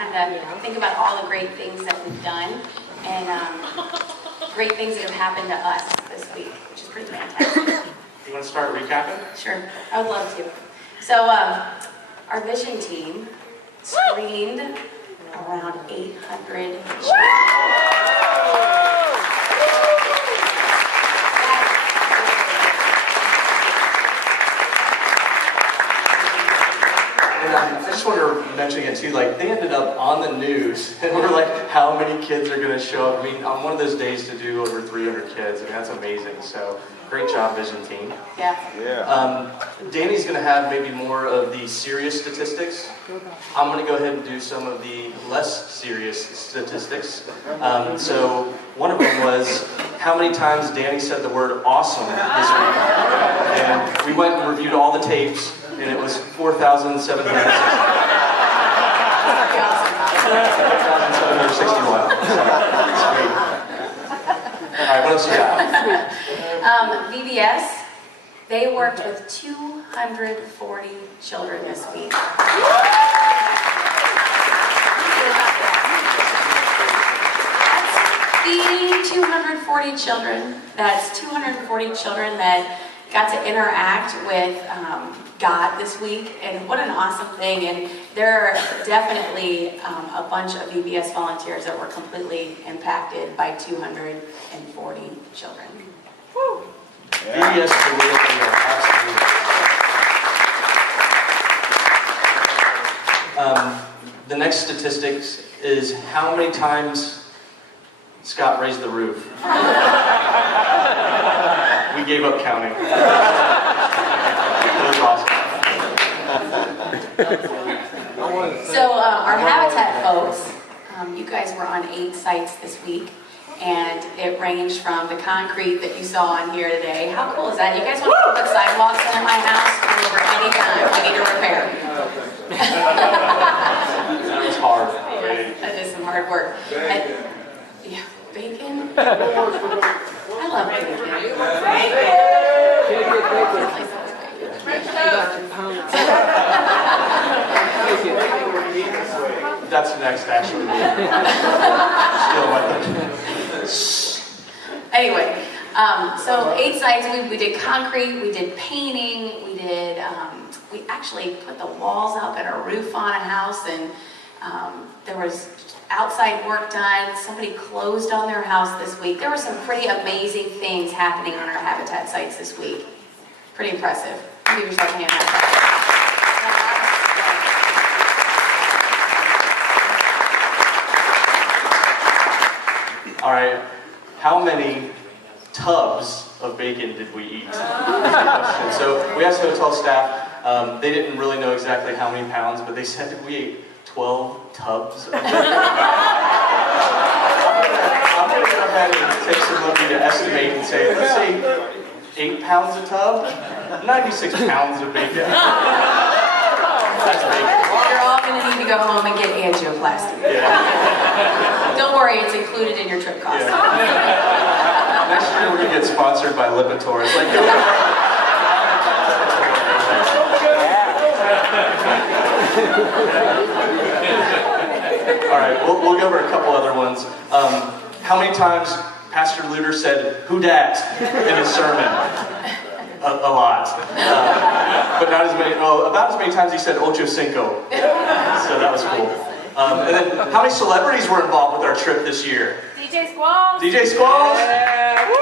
kind of think about all the great things that we've done and great things that have happened to us this week, which is pretty fantastic. You want to start recapping? Sure, I would love to. So our vision team screened around 800 children. I just want to mention it too, like they ended up on the news and we're like, how many kids are going to show up? I mean, on one of those days to do over 300 kids, I mean, that's amazing. So great job, Vision Team. Yeah. Dani's going to have maybe more of the serious statistics. I'm going to go ahead and do some of the less serious statistics. So one of them was how many times Dani said the word awesome this week. And we went and reviewed all the tapes. And it was 4,761. All right, what else you got? VBS, they worked with 240 children this week. That's feeding 240 children. That's 240 children that got to interact with God this week, and what an awesome thing. And there are definitely a bunch of VBS volunteers that were completely impacted by 240 children. Woo! VBS is a real deal, absolutely. The next statistics is how many times Scott raised the roof. We gave up counting. It was awesome. So our Habitat folks, you guys were on 8 sites this week, and it ranged from the concrete that you saw on here today. How cool is that? You guys want to put sidewalks in my house? Come over anytime. I need a repair. That was hard. Yeah, that is some hard work. And, yeah, bacon. I love bacon. That's next, actually. Anyway, so 8 sites. We did concrete, we did painting, we actually put the walls up and a roof on a house, and there was outside work done. Somebody closed on their house this week. There were some pretty amazing things happening on our Habitat sites this week. Pretty impressive. Give yourself a hand. All right, how many tubs of bacon did we eat? So we asked hotel staff. They didn't really know exactly how many pounds, but they said we ate 12 tubs of bacon. I'm going to go ahead and take some money to estimate and say, let's say 8 pounds a tub, 96 pounds of bacon. That's bacon. You're all going to need to go home and get angioplasty. Yeah. Don't worry, it's included in your trip cost. Yeah. Next year we're going to get sponsored by Lipitor. It's like, all right, we'll go over a couple other ones. How many times Pastor Luter said "who dat" in his sermon? A lot. But not as many, about as many times he said "ocho cinco." So that was cool. And then how many celebrities were involved with our trip this year? DJ Squalls. DJ Squalls? Yeah. Woo!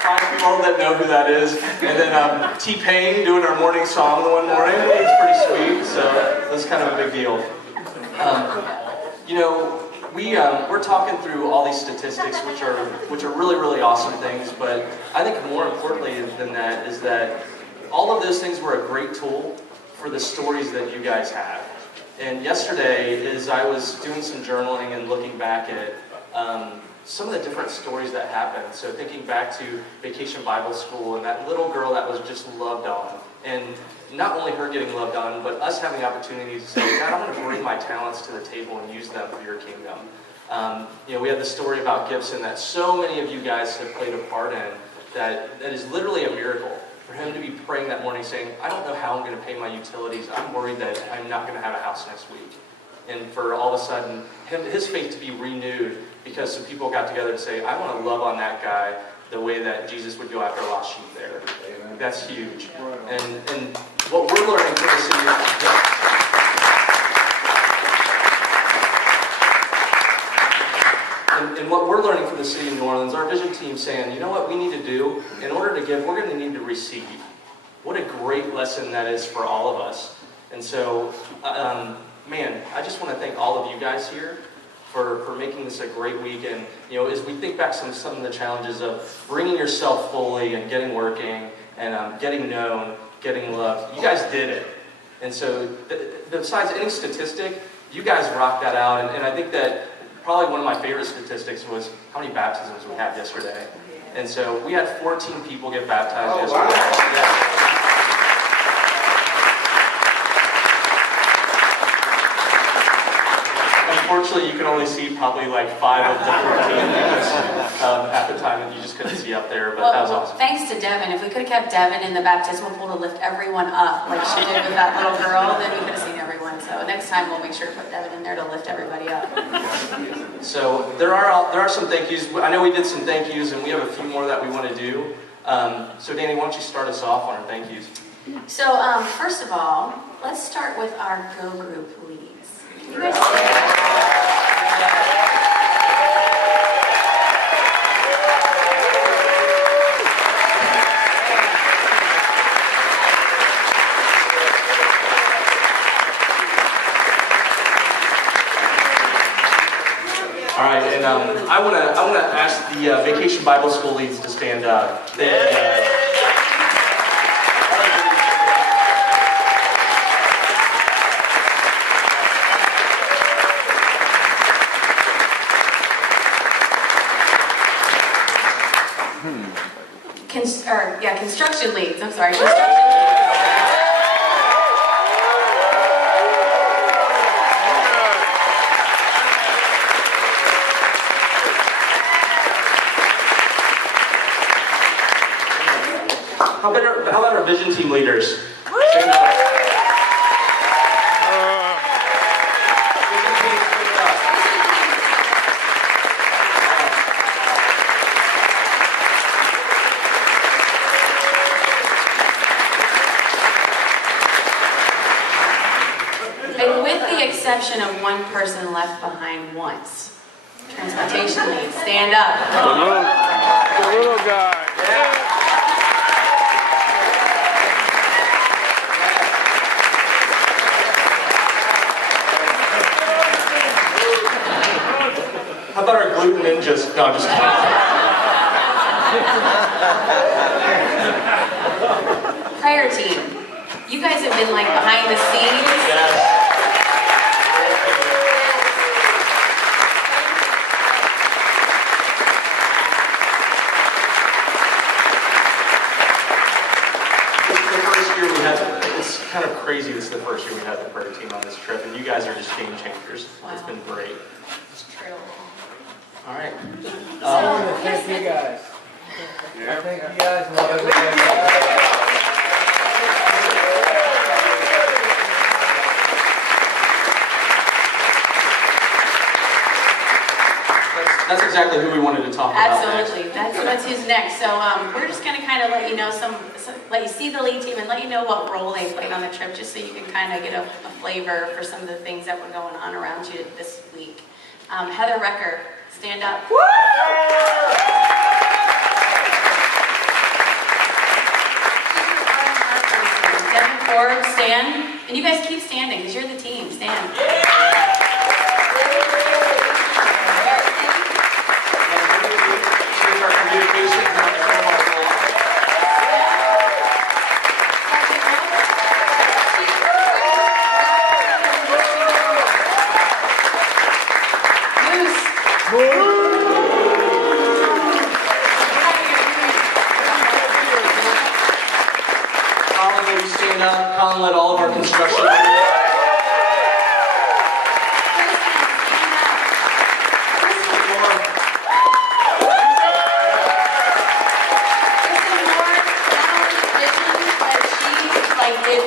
5 people that know who that is. And then T-Pain doing our morning song one morning. It's pretty sweet, so that's kind of a big deal. You know, we're talking through all these statistics, which are really, really awesome things, but I think more importantly than that is that all of those things were a great tool for the stories that you guys have. And yesterday, as I was doing some journaling and looking back at some of the different stories that happened, so thinking back to Vacation Bible School and that little girl that was just loved on, and not only her getting loved on, but us having the opportunity to say, God, I'm going to bring my talents to the table and use them for your kingdom. You know, we had the story about Gibson that so many of you guys have played a part in that is literally a miracle. For him to be praying that morning saying, I don't know how I'm going to pay my utilities. I'm worried that I'm not going to have a house next week. and for all of a sudden his faith to be renewed because some people got together to say, I want to love on that guy the way that Jesus would go after a lost sheep there. Amen. That's huge. And what we're learning from the city and what we're learning from the city of New Orleans, our vision team saying, you know what we need to do? In order to give, we're going to need to receive. What a great lesson that is for all of us. And so, man, I just want to thank all of you guys here for making this a great week. And, you know, as we think back some of the challenges of bringing yourself fully and getting working and getting known, getting loved, you guys did it. And so, besides any statistic, you guys rocked that out. And I think that probably one of my favorite statistics was how many baptisms we had yesterday. And so we had 14 people get baptized yesterday. Wow. Yeah. Unfortunately, you can only see probably like 5 of the 14 because at the time you just couldn't see up there, but that was awesome. Thanks to Devin. If we could have kept Devin in the baptismal pool to lift everyone up like she did with that little girl, then we could have seen everyone. So next time we'll make sure to put Devin in there to lift everybody up. So there are some thank yous. I know we did some thank yous, and we have a few more that we want to do. So Dani, why don't you start us off on our thank yous? So first of all, let's start with our Go Group leads. You guys stand. All right, and I want to ask the Vacation Bible School leads to stand up. Construction leads. I'm sorry, construction leads. How about our vision team leaders? Stand up. Vision team, stand up. And with the exception of one person left behind once, transportation leads, stand up. The little guy. Yeah. How about our gluten ninjas? No, I'm just kidding. Prayer team. You guys have been like behind the scenes. Yes. It's kind of crazy this is the first year we had the prayer team on this trip, and you guys are just game changers. Wow. It's been great. It's true. All right. I want to thank you guys. I thank you guys and love everybody. That's exactly who we wanted to talk about. Absolutely. That's who's next. So we're just going to kind of let you know let you see the lead team and let you know what role they played on the trip, just so you can kind of get a flavor for some of the things that were going on around you this week. Heather Recker, stand up. Woo! Devin Ford, stand. And you guys keep standing because you're the team. Stand. Our communications on the Colin, will you stand up? Colin led all of our construction.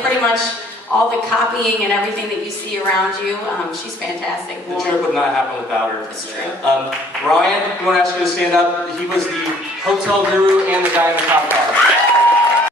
Pretty much all all the copying and everything that you see around you. She's fantastic. The trip would not happen without her. That's true. Ryan, I want to ask you to stand up. He was the hotel guru and the guy in the cop car.